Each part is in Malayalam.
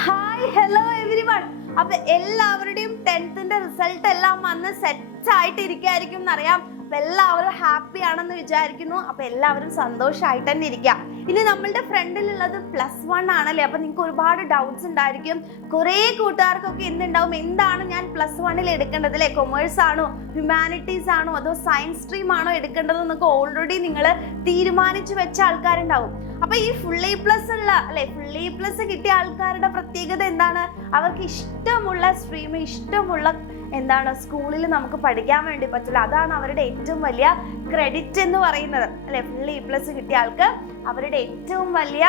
Hi hello every one. അപ്പൊ എല്ലാവരുടെയും 10th റിസൾട്ട് എല്ലാം വന്ന് സെറ്റ് ആയിട്ട് ഇരിക്കുകയായിരിക്കും എന്നറിയാം. അപ്പൊ എല്ലാവരും ഹാപ്പി ആണെന്ന് വിചാരിക്കുന്നു. അപ്പൊ എല്ലാവരും സന്തോഷമായിട്ട് തന്നെ ഇരിക്കുക. ഇനി നമ്മളുടെ ഫ്രണ്ടിലുള്ളത് +1 ആണല്ലേ. അപ്പൊ നിങ്ങൾക്ക് ഒരുപാട് ഡൗട്ട്സ് ഉണ്ടായിരിക്കും. കുറേ കൂട്ടുകാർക്കൊക്കെ എന്തുണ്ടാവും, എന്താണ് ഞാൻ +1 എടുക്കേണ്ടത് അല്ലേ, കൊമേഴ്സ് ആണോ ഹ്യൂമാനിറ്റീസ് ആണോ അതോ സയൻസ് സ്ട്രീം ആണോ എടുക്കേണ്ടതെന്നൊക്കെ ഓൾറെഡി നിങ്ങൾ തീരുമാനിച്ചു വെച്ച ആൾക്കാരുണ്ടാവും. അപ്പൊ ഈ ഫുൾ A+ ഉള്ള അല്ലെ, ഫുൾ A+ കിട്ടിയ ആൾക്കാരുടെ പ്രത്യേകത എന്താണ്? അവർക്ക് ഇഷ്ടമുള്ള സ്ട്രീം, ഇഷ്ടമുള്ള സ്കൂളിൽ നമുക്ക് പഠിക്കാൻ വേണ്ടി പറ്റില്ല. അതാണ് അവരുടെ ഏറ്റവും വലിയ ക്രെഡിറ്റ് എന്ന് പറയുന്നത് അല്ലെ. ഫുൾ A+ കിട്ടിയ ആൾക്ക് അവരുടെ ഏറ്റവും വലിയ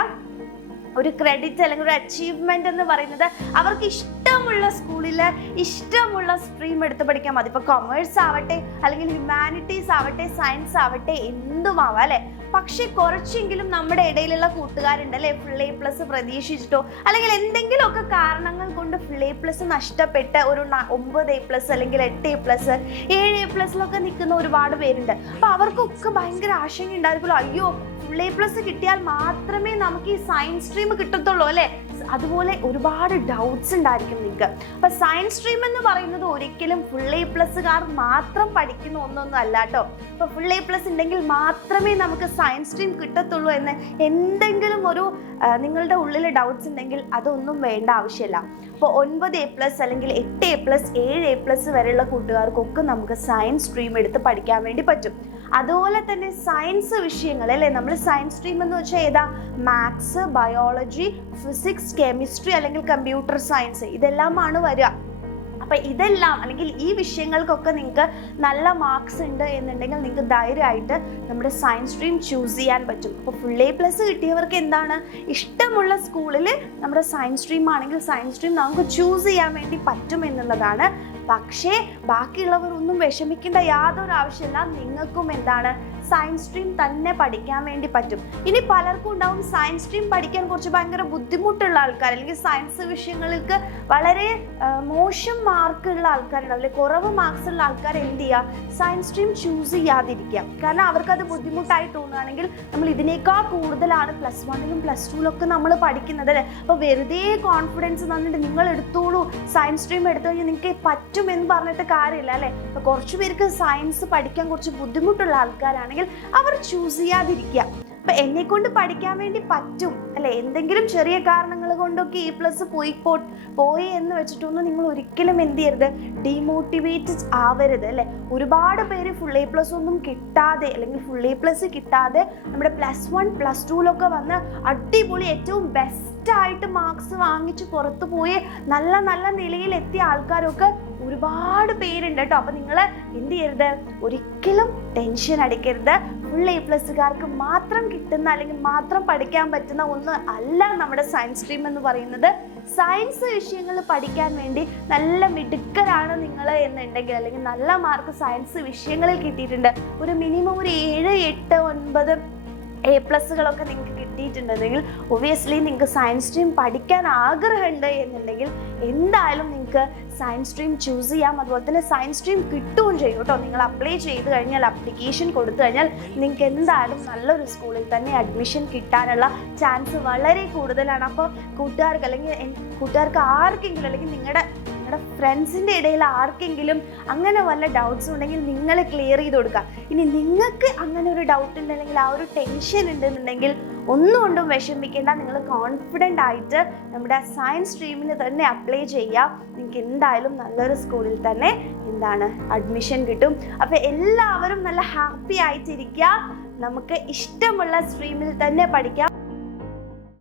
ഒരു ക്രെഡിറ്റ് അല്ലെങ്കിൽ ഒരു അച്ചീവ്മെന്റ് എന്ന് പറയുന്നത് അവർക്ക് ഇഷ്ടമുള്ള സ്കൂളിൽ ഇഷ്ടമുള്ള സ്ട്രീം എടുത്ത് പഠിക്കാൻ മതി. ഇപ്പൊ കൊമേഴ്സ് ആവട്ടെ, അല്ലെങ്കിൽ ഹ്യൂമാനിറ്റീസ് ആവട്ടെ, സയൻസ് ആവട്ടെ, എന്തുമാവാം അല്ലെ. പക്ഷെ കുറച്ചെങ്കിലും നമ്മുടെ ഇടയിലുള്ള കൂട്ടുകാരുണ്ട് അല്ലെ, ഫുൾ A+ പ്രതീക്ഷിച്ചിട്ടോ അല്ലെങ്കിൽ എന്തെങ്കിലുമൊക്കെ കാരണങ്ങൾ കൊണ്ട് ഫുൾ A+ നഷ്ടപ്പെട്ട് ഒരു 9A+ അല്ലെങ്കിൽ 8A+, 7A+ലൊക്കെ നിൽക്കുന്ന ഒരുപാട് പേരുണ്ട്. അപ്പൊ അവർക്കൊക്കെ ഭയങ്കര ആശങ്ക ഉണ്ടായിരിക്കുമല്ലോ, അയ്യോ ഫുൾ A+ കിട്ടിയാൽ മാത്രമേ നമുക്ക് ഈ സയൻസ് സ്ട്രീം കിട്ടത്തുള്ളൂ അല്ലെ. അതുപോലെ ഒരുപാട് ഡൗട്ട്സ് ഉണ്ടായിരിക്കും നിങ്ങൾക്ക്. അപ്പൊ സയൻസ് സ്ട്രീം എന്ന് പറയുന്നത് ഒരിക്കലും ഫുൾ A+കാർ മാത്രം പഠിക്കുന്ന ഒന്നൊന്നും അല്ല കേട്ടോ. അപ്പൊ ഫുൾ A+ ഉണ്ടെങ്കിൽ മാത്രമേ നമുക്ക് സയൻസ് സ്ട്രീം കിട്ടത്തുള്ളൂ എന്ന് എന്തെങ്കിലും ഒരു നിങ്ങളുടെ ഉള്ളിൽ ഡൗട്ട്സ് ഉണ്ടെങ്കിൽ അതൊന്നും വേണ്ട ആവശ്യമില്ല. അപ്പോൾ 9A+ അല്ലെങ്കിൽ 8A+, 7A+ വരെയുള്ള കൂട്ടുകാർക്കൊക്കെ നമുക്ക് സയൻസ് സ്ട്രീം എടുത്ത് പഠിക്കാൻ വേണ്ടി പറ്റും. അതുപോലെ തന്നെ സയൻസ് വിഷയങ്ങൾ അല്ലേ, നമ്മൾ സയൻസ് സ്ട്രീം എന്ന് വെച്ചാൽ ഏതാ, മാത്സ്, ബയോളജി, ഫിസിക്സ്, കെമിസ്ട്രി അല്ലെങ്കിൽ കമ്പ്യൂട്ടർ സയൻസ്, ഇതെല്ലാമാണ് വരിക. അപ്പൊ ഇതെല്ലാം അല്ലെങ്കിൽ ഈ വിഷയങ്ങൾക്കൊക്കെ നിങ്ങൾക്ക് നല്ല മാർക്സ് ഉണ്ട് എന്നുണ്ടെങ്കിൽ നിങ്ങൾക്ക് ധൈര്യമായിട്ട് നമ്മുടെ സയൻസ് സ്ട്രീം ചൂസ് ചെയ്യാൻ പറ്റും. അപ്പോൾ ഫുൾ A+ കിട്ടിയവർക്ക് എന്താണ്, ഇഷ്ടമുള്ള സ്കൂളിൽ നമ്മുടെ സയൻസ് സ്ട്രീം ആണെങ്കിൽ സയൻസ് സ്ട്രീം നമുക്ക് ചൂസ് ചെയ്യാൻ വേണ്ടി പറ്റും എന്നുള്ളതാണ്. പക്ഷേ ബാക്കിയുള്ളവരൊന്നും വിഷമിക്കേണ്ട യാതൊരു ആവശ്യമില്ല. നിങ്ങൾക്കും സയൻസ് സ്ട്രീം തന്നെ പഠിക്കാൻ വേണ്ടി പറ്റും. ഇനി പലർക്കും ഉണ്ടാവും സയൻസ് സ്ട്രീം പഠിക്കാൻ കുറച്ച് ഭയങ്കര ബുദ്ധിമുട്ടുള്ള ആൾക്കാർ, അല്ലെങ്കിൽ സയൻസ് വിഷയങ്ങൾക്ക് വളരെ മോശം മാർക്കുള്ള ആൾക്കാരുണ്ടാവും അല്ലെ, കുറവ് മാർക്സ് ഉള്ള ആൾക്കാർ എന്ത് ചെയ്യുക, സയൻസ് സ്ട്രീം ചൂസ് ചെയ്യാതിരിക്കുക. കാരണം അവർക്കത് ബുദ്ധിമുട്ടായി തോന്നുകയാണെങ്കിൽ നമ്മൾ ഇതിനേക്കാൾ കൂടുതലാണ് +1ലും +2ലൊക്കെ നമ്മൾ പഠിക്കുന്നത് അല്ലേ. അപ്പോൾ വെറുതെ കോൺഫിഡൻസ് തന്നിട്ട് നിങ്ങൾ എടുത്തോളൂ, സയൻസ് സ്ട്രീം എടുത്തു കഴിഞ്ഞാൽ നിങ്ങൾക്ക് പറ്റുമെന്ന് പറഞ്ഞിട്ട് കാര്യമില്ല അല്ലേ. അപ്പോൾ കുറച്ച് പേർക്ക് സയൻസ് പഠിക്കാൻ കുറച്ച് ബുദ്ധിമുട്ടുള്ള ആൾക്കാരാണെങ്കിൽ അവർ ചൂസ് ചെയ്യാതിരിക്കുക. അപ്പൊ എന്നെ കൊണ്ട് പഠിക്കാൻ വേണ്ടി പറ്റും അല്ലെ, എന്തെങ്കിലും ചെറിയ കാരണങ്ങൾ കൊണ്ടൊക്കെ A+ പോയി എന്ന് വെച്ചിട്ടൊന്നും നിങ്ങൾ ഒരിക്കലും എന്ത് ചെയ്യരുത്, ഡീമോട്ടിവേറ്റ് ആവരുത് അല്ലെ. ഒരുപാട് പേര് ഫുൾ A+ ഒന്നും കിട്ടാതെ അല്ലെങ്കിൽ ഫുൾ A+ കിട്ടാതെ നമ്മുടെ +1, +2ലൊക്കെ വന്ന് അടിപൊളി ഏറ്റവും ബെസ്റ്റായിട്ട് മാർക്സ് വാങ്ങിച്ച് പുറത്തു പോയി നല്ല നല്ല നിലയിൽ എത്തിയ ആൾക്കാരൊക്കെ ഒരുപാട് പേരുണ്ട് കേട്ടോ. അപ്പൊ നിങ്ങൾ എന്ത് ചെയ്യരുത്, ഒരിക്കലും ടെൻഷൻ അടിക്കരുത്. ഫുൾ A+കാർക്ക് മാത്രം കിട്ടുന്ന അല്ലെങ്കിൽ മാത്രം പഠിക്കാൻ പറ്റുന്ന ഒന്ന് അല്ല നമ്മുടെ സയൻസ് സ്ട്രീം എന്ന് പറയുന്നത്. സയൻസ് വിഷയങ്ങൾ പഠിക്കാൻ വേണ്ടി നല്ല മിടുക്കരാണ് നിങ്ങൾ എന്നുണ്ടെങ്കിൽ, അല്ലെങ്കിൽ നല്ല മാർക്ക് സയൻസ് വിഷയങ്ങളിൽ കിട്ടിയിട്ടുണ്ട്, ഒരു മിനിമം ഒരു 7, 8, 9 A+കളൊക്കെ നിങ്ങൾക്ക് കിട്ടിയിട്ടുണ്ടെങ്കിൽ ഒബ്വിയസ്ലി നിങ്ങൾക്ക് സയൻസ് സ്ട്രീം പഠിക്കാൻ ആഗ്രഹമുണ്ട് എന്നുണ്ടെങ്കിൽ എന്തായാലും നിങ്ങൾക്ക് സയൻസ് സ്ട്രീം ചൂസ് ചെയ്യാം. അതുപോലെ തന്നെ സയൻസ് സ്ട്രീം കിട്ടുകയും ചെയ്യും കേട്ടോ. നിങ്ങൾ അപ്ലൈ ചെയ്ത് കഴിഞ്ഞാൽ, അപ്ലിക്കേഷൻ കൊടുത്തു കഴിഞ്ഞാൽ നിങ്ങൾക്ക് എന്തായാലും നല്ലൊരു സ്കൂളിൽ തന്നെ അഡ്മിഷൻ കിട്ടാനുള്ള ചാൻസ് വളരെ കൂടുതലാണ്. അപ്പോൾ കൂട്ടുകാർക്ക് അല്ലെങ്കിൽ കൂട്ടുകാർക്ക് ആർക്കെങ്കിലും അല്ലെങ്കിൽ നിങ്ങളുടെ ഫ്രണ്ട്സിൻ്റെ ഇടയിൽ ആർക്കെങ്കിലും അങ്ങനെ വല്ല ഡൗട്ട്സ് ഉണ്ടെങ്കിൽ നിങ്ങൾ ക്ലിയർ ചെയ്ത് കൊടുക്കുക. ഇനി നിങ്ങൾക്ക് അങ്ങനെ ഒരു ഡൗട്ട് ഉണ്ടെങ്കിൽ, ആ ഒരു ടെൻഷൻ ഉണ്ടെന്നുണ്ടെങ്കിൽ ഒന്നുകൊണ്ടും വിഷമിക്കേണ്ട. നിങ്ങൾ കോൺഫിഡൻ്റ് ആയിട്ട് നമ്മുടെ സയൻസ് സ്ട്രീമിന് തന്നെ അപ്ലൈ ചെയ്യുക. നിങ്ങൾക്ക് എന്തായാലും നല്ലൊരു സ്കൂളിൽ തന്നെ അഡ്മിഷൻ കിട്ടും. അപ്പോൾ എല്ലാവരും നല്ല ഹാപ്പി ആയിട്ടിരിക്കുക. നമുക്ക് ഇഷ്ടമുള്ള സ്ട്രീമിൽ തന്നെ പഠിക്കാം.